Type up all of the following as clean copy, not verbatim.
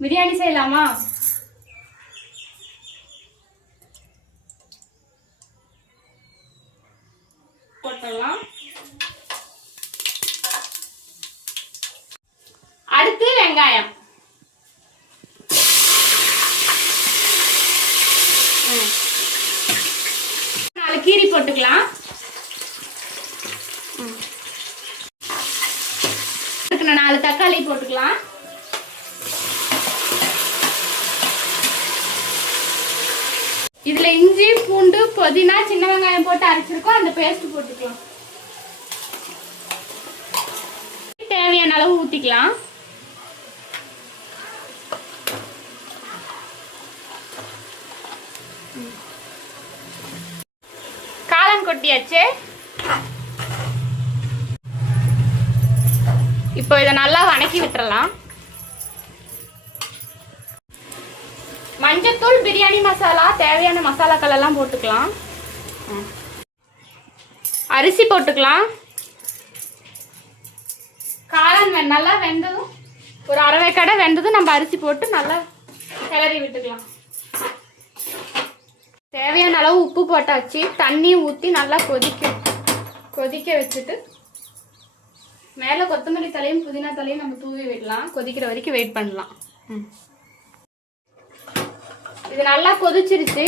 பிரியாணி செய்யலாமா? போட்டுடலாம். அடுத்து வெங்காயம். நாலு கீரி போட்டுக்கலாம். நாலு தக்காளி போட்டுக்கலாம். இதுல இஞ்சி பூண்டு புதினா சின்ன வெங்காயம் போட்டு அரைச்சிருக்கோம். அந்த பேஸ்ட் போட்டுக்கலாம். தேவையான அளவு ஊத்திக்கலாம். காளான் கொட்டியாச்சு. இப்போ இதை நல்லா வணக்கி விட்டுறலாம். மஞ்சத்தூள், பிரியாணி மசாலா, தேவையான மசாலாக்கள் எல்லாம் போட்டுக்கலாம். அரிசி போட்டுக்கலாம். காளான் நல்லா வெந்ததும், ஒரு அரை வேக்காடை வெந்ததும் நம்ம அரிசி போட்டு நல்லா கிளறி விட்டுக்கலாம். தேவையான அளவு உப்பு போட்டாச்சு. தண்ணி ஊற்றி நல்லா கொதிக்க வச்சுட்டு மேலே கொத்தமல்லி தலையும் புதினா தலையும் நம்ம தூவி விடலாம். கொதிக்கிற வரைக்கும் வெயிட் பண்ணலாம். இது நல்லா கொதிச்சிருச்சு.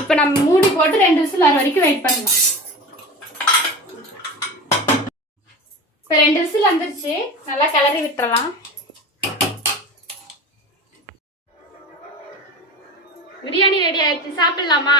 இப்போ நம்ம மூடி போட்டு 2 விசில் வர வரைக்கும் வெயிட் பண்ணலாம். இப்போ 2 விசில் வந்துருச்சு. நல்லா கிளறி விட்டுறலாம். பிரியாணி ரெடி ஆயிடுச்சு. சாப்பிடலாமா?